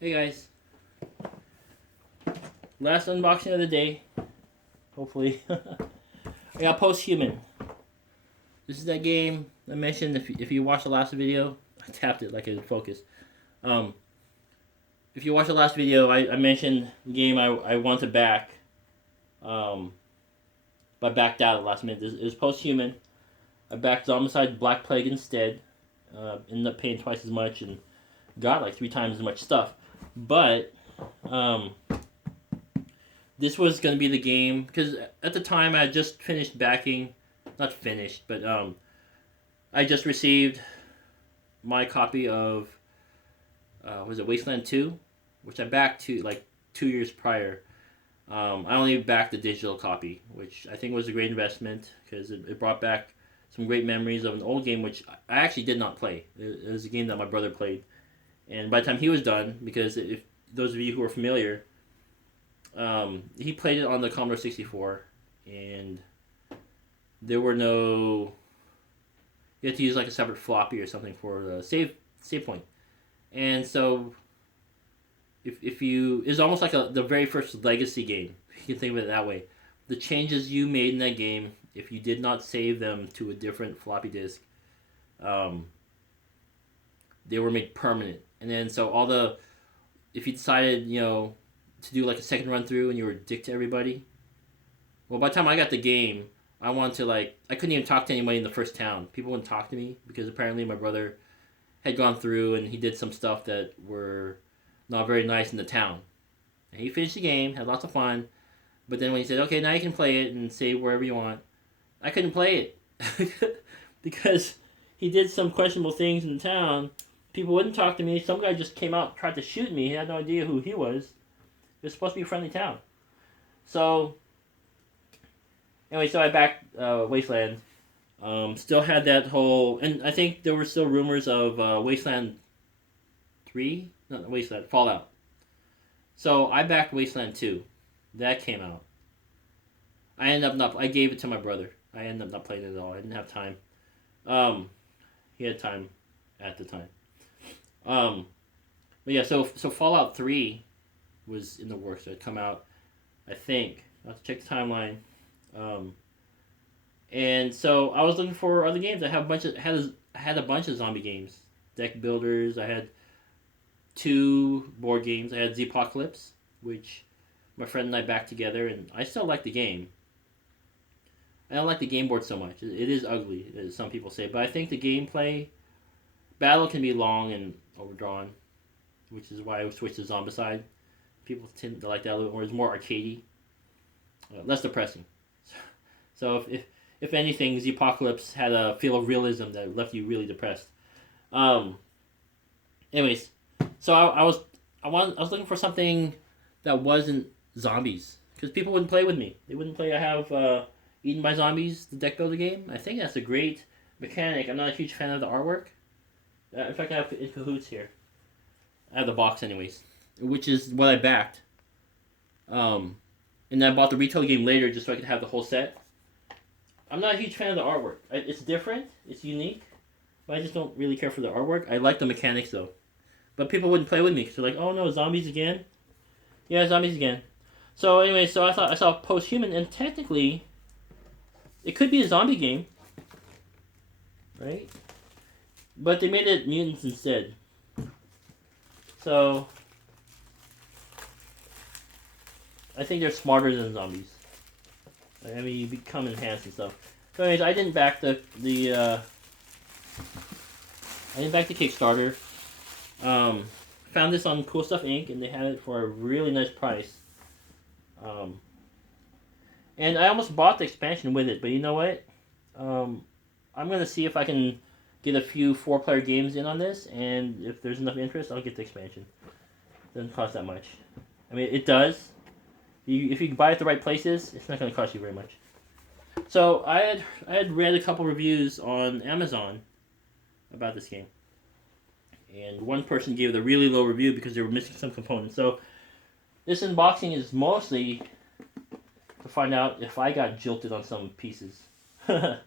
Hey guys, last unboxing of the day. Hopefully, I got Posthuman. This is that game I mentioned. If you watched the last video, I tapped it like it would focus. Um, if you watched the last video, I mentioned the game I want to back, um, but backed out at the last minute. It was Posthuman. I backed Zombicide Black Plague instead. Ended up paying twice as much and got like 3 times as much stuff. But um, this was going to be the game because at the time I had just finished backing, not finished, but I just received my copy of was it Wasteland 2, which I backed to like 2 years prior. I only backed the digital copy, which I think was a great investment because it brought back some great memories of an old game which I actually did not play. It was a game that my brother played, and by the time he was done, because if those of you who are familiar, he played it on the Commodore 64, and there were no. You had to use like a separate floppy or something for the save point, and so if you it's almost like the very first legacy game. You can think of it that way. The changes you made in that game, if you did not save them to a different floppy disk, um, they were made permanent. And then so all the if you decided to do like a second run through and you were a dick to everybody, well, by the time I got the game, I wanted to I couldn't even talk to anybody in the first town. People wouldn't talk to me because apparently my brother had gone through and he did some stuff that were not very nice in the town. And he finished the game, had lots of fun, but then when he said, "Okay, now you can play it and save wherever you want," I couldn't play it because he did some questionable things in the town. People wouldn't talk to me. Some guy just came out, tried to shoot me. He had no idea who he was. It was supposed to be a friendly town. So anyway, so I backed Wasteland. Still had that whole, and I think there were still rumors of Wasteland 3, not Wasteland, Fallout. So I backed Wasteland 2. That came out. I ended up not. I gave it to my brother. I ended up not playing it at all. I didn't have time. Um, he had time at the time. Um, but yeah, so Fallout 3 was in the works. So it come out, I think. I have to check the timeline. Um, and so I was looking for other games. I have a bunch of had a bunch of zombie games, deck builders. I had 2 board games. I had The Apocalypse, which my friend and I backed together, and I still like the game. I don't like the game board so much. It is ugly, as some people say, but I think the gameplay battle can be long and overdrawn, which is why I switched to Zombicide. People tend to like that a little more. It's more arcadey, less depressing. So if anything, the Apocalypse had a feel of realism that left you really depressed. Um, anyways, so I was looking for something that wasn't zombies because people wouldn't play with me. They wouldn't play. I have Eaten by Zombies, the deck builder game. I think that's a great mechanic. I'm not a huge fan of the artwork. In fact, I have in cahoots here. I have the box anyways, which is what I backed. And then I bought the retail game later just so I could have the whole set. I'm not a huge fan of the artwork. It's different. It's unique. But I just don't really care for the artwork. I like the mechanics though. But people wouldn't play with me because they're like, "Oh no, zombies again." Yeah, zombies again. So anyway, so I thought I saw Posthuman, and technically, it could be a zombie game, right? But they made it mutants instead. So I think they're smarter than zombies. I mean, you become enhanced and stuff. So anyways, I didn't back the Kickstarter. Found this on Cool Stuff Inc. and they had it for a really nice price. And I almost bought the expansion with it, but you know what? I'm gonna see if I can get a few 4-player games in on this, and if there's enough interest, I'll get the expansion. It doesn't cost that much. I mean, it does. If you buy it at the right places, it's not gonna cost you very much. So I had read a couple reviews on Amazon about this game, and one person gave it a really low review because they were missing some components. So this unboxing is mostly to find out if I got jilted on some pieces. The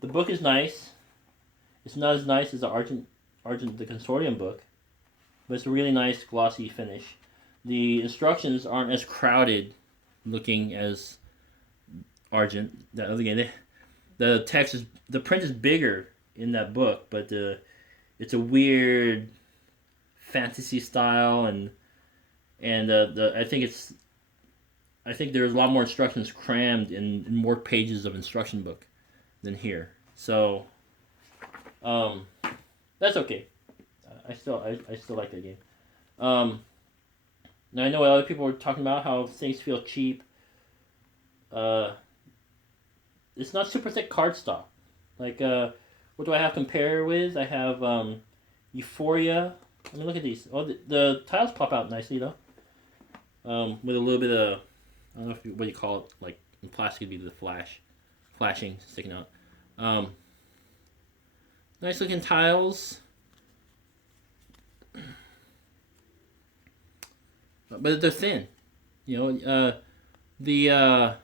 book is nice. It's not as nice as the Argent the Consortium book. but it's a really nice glossy finish. The instructions aren't as crowded looking as Argent, that other game. The text is, the print is bigger in that book, but it's a weird fantasy style, and I think there's a lot more instructions crammed in more pages of instruction book than here. So that's okay. I still like that game. Now I know other people were talking about how things feel cheap. It's not super thick cardstock. Like what do I have to compare with? I have Euphoria. I mean, look at these. Oh, the tiles pop out nicely though. With a little bit of, I don't know what you call it, like in plastic would be the flashing sticking out. Nice looking tiles. But they're thin. You know, the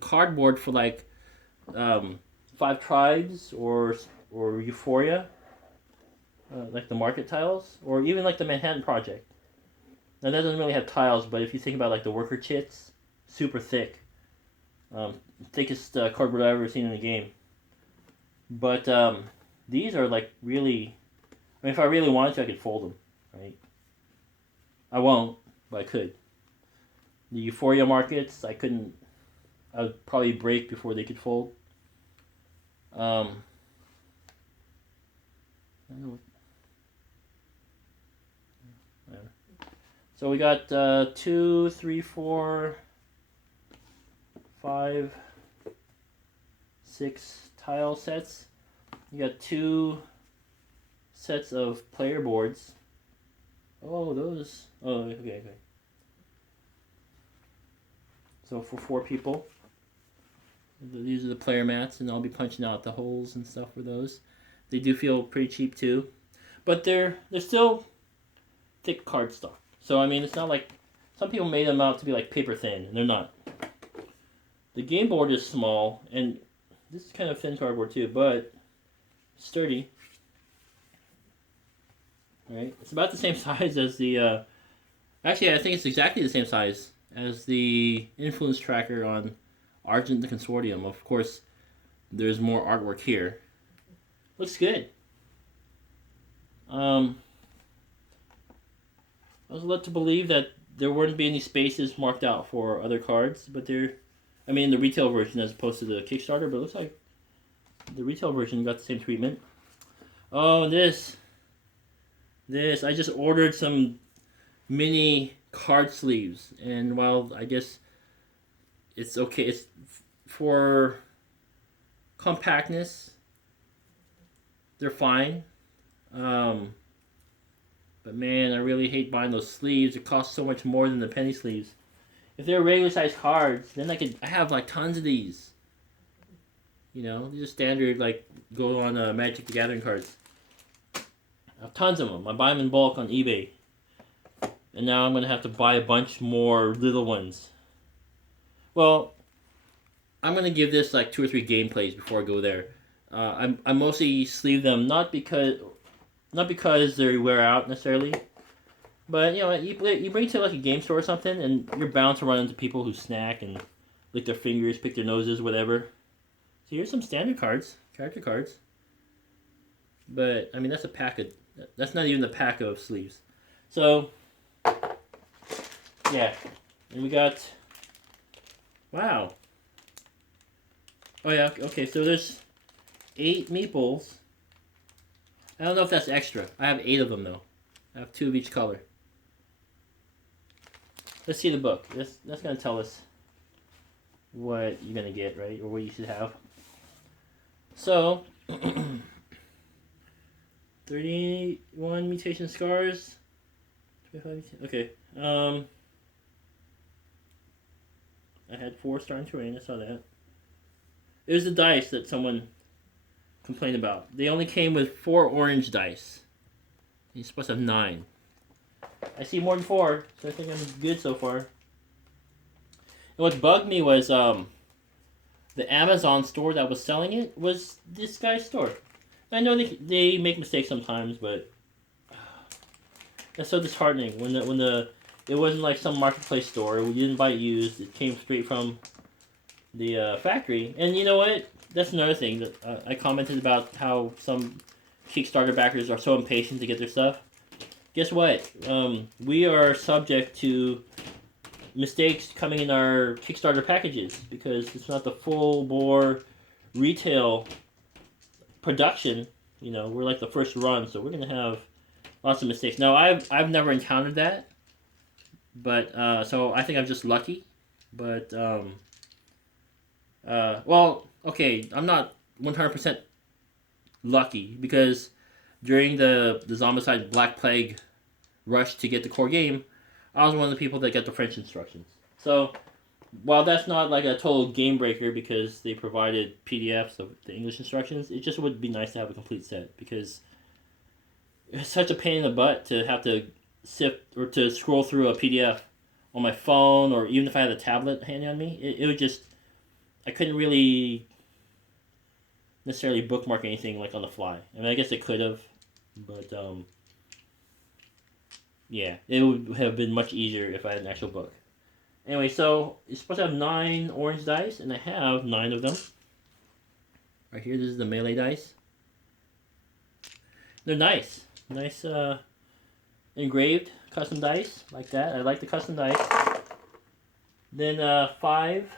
cardboard for like Five Tribes or Euphoria, like the market tiles, or even like the Manhattan Project. Now that doesn't really have tiles, but if you think about like the worker chits, super thick, thickest cardboard I've ever seen in a game. But these are like really. I mean, if I really wanted to, I could fold them, right? I won't, but I could. The Euphoria markets, I couldn't. I would probably break before they could fold. I know. So we got 2, 3, 4, 5, 6 tile sets. You got 2 sets of player boards. Oh, those. Oh, okay. So for 4 people. These are the player mats, and I'll be punching out the holes and stuff for those. They do feel pretty cheap too, but they're still thick cardstock. So I mean, it's not like some people made them out to be like paper thin, and they're not. The game board is small, and this is kind of thin cardboard too, but sturdy. Right, it's about the same size as the. Actually, I think it's exactly the same size as the influence tracker on Argent the Consortium. Of course, there's more artwork here. Looks good. I was led to believe that there wouldn't be any spaces marked out for other cards, but there, I mean, the retail version as opposed to the Kickstarter, but it looks like the retail version got the same treatment. Oh, this, I just ordered some mini card sleeves, and while I guess it's okay, it's for compactness, they're fine. But man, I really hate buying those sleeves. It costs so much more than the penny sleeves. If they're regular size cards, then I have like tons of these. You know, these are standard, like go on Magic the Gathering cards. I have tons of them. I buy them in bulk on eBay. And now I'm gonna have to buy a bunch more little ones. Well, I'm gonna give this like 2 or 3 gameplays before I go there. I mostly sleeve them not because they wear out necessarily, but you know, you bring it to like a game store or something, and you're bound to run into people who snack and lick their fingers, pick their noses, whatever. So here's some standard cards, character cards. But I mean, that's not even the pack of sleeves. So yeah, and we got. Wow. Oh yeah, okay. So there's 8 meeples. I don't know if that's extra. I have 8 of them though. I have 2 of each color. Let's see the book. That's gonna tell us what you're gonna get, right? Or what you should have. So 31 mutation scars. 25. Okay. I had 4 starting terrain. I saw that. It was the dice that someone complained about. They only came with 4 orange dice. You're supposed to have 9. I see more than 4, so I think I'm good so far. And what bugged me was the Amazon store that was selling it was this guy's store. I know they make mistakes sometimes, but That's so disheartening when the it wasn't like some marketplace store. We didn't buy it used. It came straight from the factory. And you know what? That's another thing that I commented about how some Kickstarter backers are so impatient to get their stuff. Guess what? We are subject to mistakes coming in our Kickstarter packages because it's not the full bore retail production. You know, we're like the first run, so we're gonna have lots of mistakes. Now, I've never encountered that, but so I think I'm just lucky. But well, okay, I'm not 100% lucky because during the Zombicide Black Plague rush to get the core game, I was one of the people that got the French instructions. So while that's not like a total game breaker because they provided PDFs of the English instructions, it just would be nice to have a complete set because it's such a pain in the butt to have to sift or to scroll through a PDF on my phone, or even if I had a tablet handy on me, it would just, I couldn't really necessarily bookmark anything like on the fly. I mean, I guess it could have, but yeah, it would have been much easier if I had an actual book. Anyway, so it's supposed to have 9 orange dice, and I have 9 of them. Right here, this is the melee dice. They're nice. Nice engraved custom dice, like that. I like the custom dice. Then 5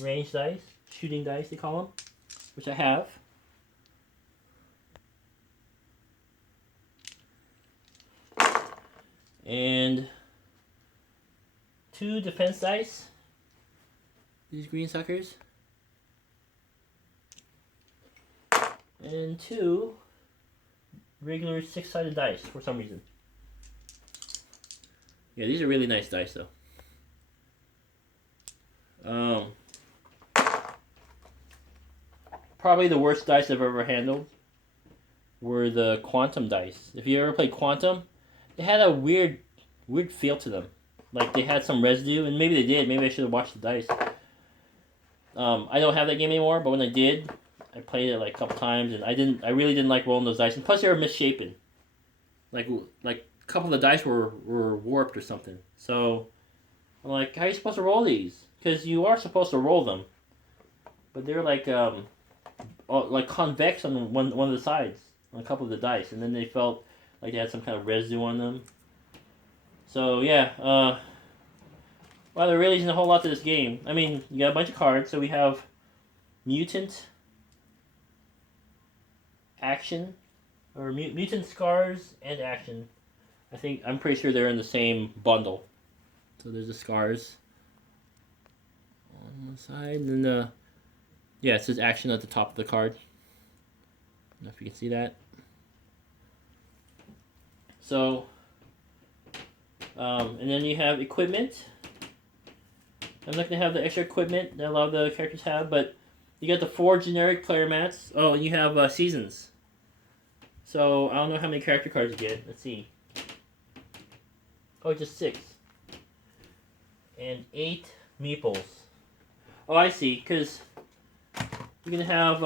range dice, shooting dice they call them, which I have. And 2 defense dice, these green suckers. And 2 regular 6-sided dice for some reason. Yeah, these are really nice dice though. Probably the worst dice I've ever handled were the Quantum dice. If you ever played Quantum, they had a weird feel to them. Like they had some residue, and maybe they did. Maybe I should have watched the dice. I don't have that game anymore, but when I did, I played it like a couple times, and I really didn't like rolling those dice. And plus, they were misshapen. Like a couple of the dice were warped or something. So I'm like, how are you supposed to roll these? Because you are supposed to roll them, but they're like convex on one of the sides on a couple of the dice, and then they felt like they had some kind of residue on them. So yeah, well, there really isn't a whole lot to this game. I mean, you got a bunch of cards. So we have Mutant Action, or Mutant Scars and Action. I'm pretty sure they're in the same bundle. So there's the scars on one side, and then yeah, it says Action at the top of the card. I don't know if you can see that. So, and then you have equipment. I'm not going to have the extra equipment that a lot of the characters have, but you got the 4 generic player mats. Oh, and you have seasons. So, I don't know how many character cards you get. Let's see. Oh, just 6. And 8 meeples. Oh, I see, because you're going to have,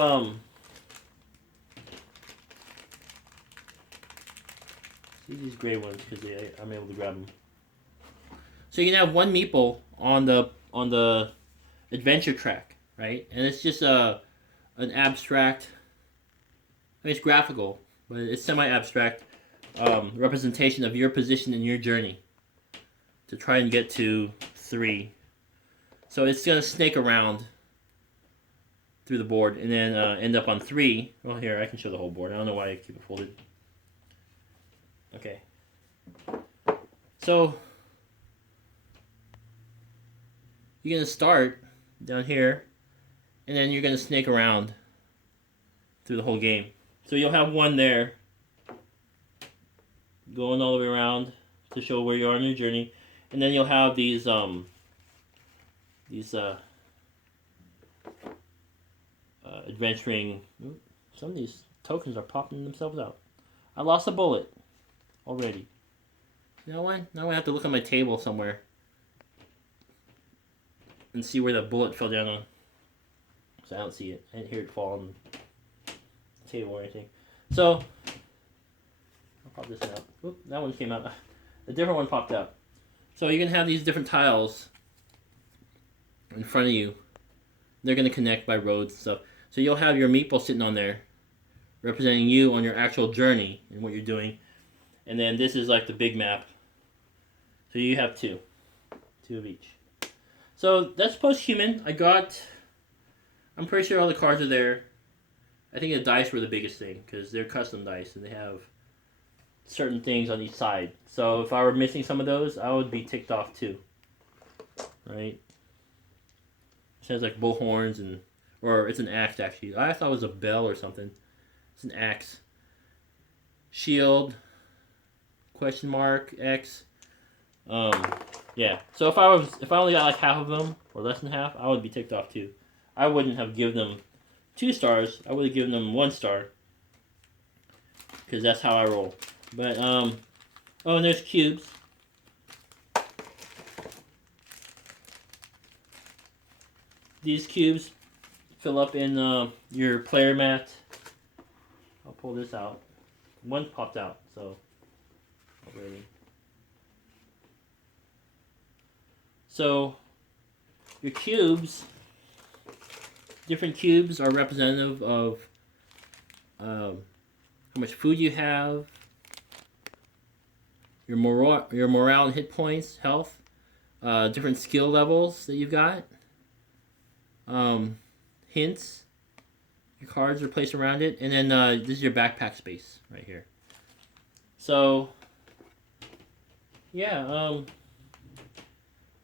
see these gray ones, because I'm able to grab them. So you can have 1 meeple on the adventure track, right? And it's just an abstract, I mean, it's graphical, but it's semi-abstract representation of your position in your journey to try and get to 3. So it's going to snake around through the board and then end up on 3. Well, here, I can show the whole board. I don't know why I keep it folded. Okay. So you're going to start down here, and then you're going to snake around through the whole game. So you'll have 1 there going all the way around to show where you are in your journey, and then you'll have these adventuring. Some of these tokens are popping themselves out. I lost a bullet already. You know what? Now I have to look at my table somewhere and see where that bullet fell down on. So I don't see it. I didn't hear it fall on the table or anything. So I'll pop this out. Oop, that one came out. a different one popped up. So you're gonna have these different tiles in front of you. They're gonna connect by roads and stuff. So you'll have your meeple sitting on there, representing you on your actual journey and what you're doing. And then this is like the big map. So you have two of each. So that's Posthuman. I'm pretty sure all the cards are there. I think the dice were the biggest thing because they're custom dice and they have certain things on each side. So if I were missing some of those, I would be ticked off too. Right? It says like bull horns or it's an axe actually. I thought it was a bell or something. It's an axe. Shield. Question mark X. Yeah. So if I only got like half of them or less than half, I would be ticked off too. I wouldn't have given them 2 stars. I would have given them 1 star because that's how I roll. But oh, and there's cubes. These cubes fill up in your player mat. I'll pull this out. One popped out, so already. So your cubes, different cubes are representative of how much food you have, your morale and hit points, health, different skill levels that you've got, hints. Your cards are placed around it, and then this is your backpack space right here. So, yeah,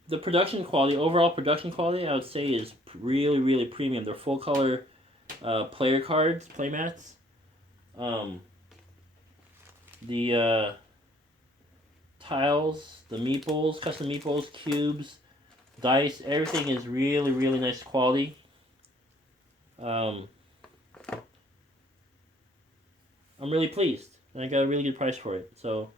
the production quality, overall production quality, I would say is really, really premium. They're full color player cards, playmats. The tiles, the meeples, custom meeples, cubes, dice, everything is really, really nice quality. I'm really pleased, and I got a really good price for it. So,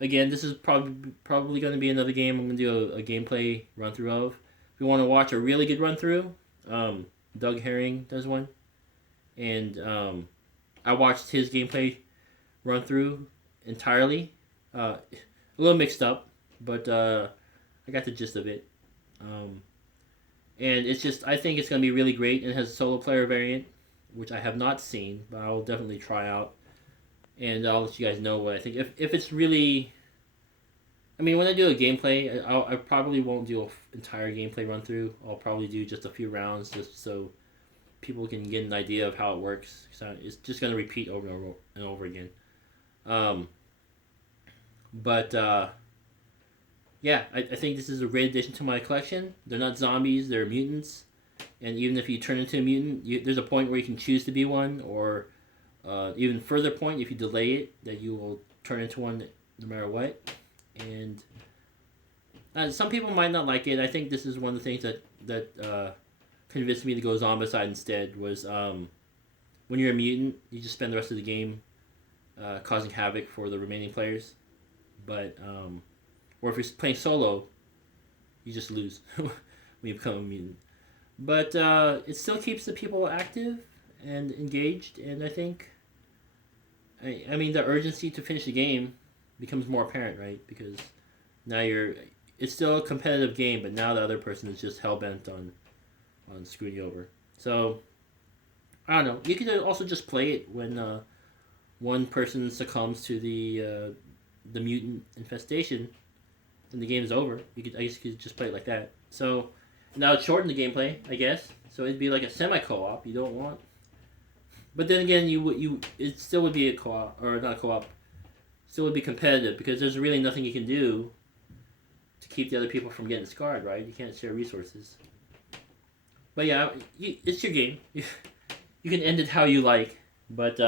again, this is probably going to be another game I'm going to do a gameplay run through of. If you want to watch a really good run through, Doug Herring does one, and I watched his gameplay run through entirely. A little mixed up, but I got the gist of it. And it's just, I think it's going to be really great. It has a solo player variant, which I have not seen, but I'll definitely try out. And I'll let you guys know what I think. If it's really... I mean, when I do a gameplay, I probably won't do an entire gameplay run through. I'll probably do just a few rounds just so people can get an idea of how it works. So it's just going to repeat over and over again. Yeah, I think this is a great addition to my collection. They're not zombies, they're mutants. And even if you turn into a mutant, there's a point where you can choose to be one, or even further point, if you delay it, that you will turn into one no matter what. And some people might not like it. I think this is one of the things that convinced me to go Zombicide instead, was when you're a mutant, you just spend the rest of the game causing havoc for the remaining players. But, or if you're playing solo, you just lose when you become a mutant. But it still keeps the people active and engaged, and I think, I mean, the urgency to finish the game becomes more apparent, right? Because now it's still a competitive game, but now the other person is just hell-bent on screwing you over. So, I don't know. You can also just play it when one person succumbs to the mutant infestation, and the game is over. I guess you could just play it like that. So, now it's shortened the gameplay, I guess. So it'd be like a semi-co-op. You don't want, but then again, it still would be a co-op, or not a co-op. Still would be competitive because there's really nothing you can do to keep the other people from getting scarred, right? You can't share resources. But yeah, it's your game. You can end it how you like. But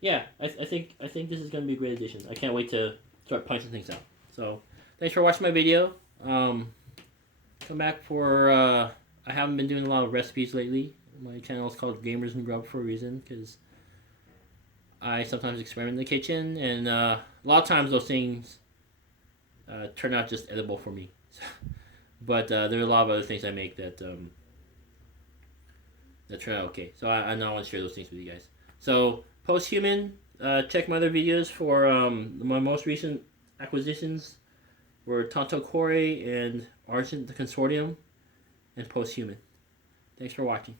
yeah, I think this is going to be a great addition. I can't wait to start punching things out. So thanks for watching my video. Come back for I haven't been doing a lot of recipes lately. My channel is called Gamers and Grub for a reason, because I sometimes experiment in the kitchen, and a lot of times those things turn out just edible for me. But there are a lot of other things I make that turn out okay. So I now want to share those things with you guys. So Posthuman Check my other videos for my most recent acquisitions were Tonto Core and Argent the Consortium and Posthuman. Thanks for watching.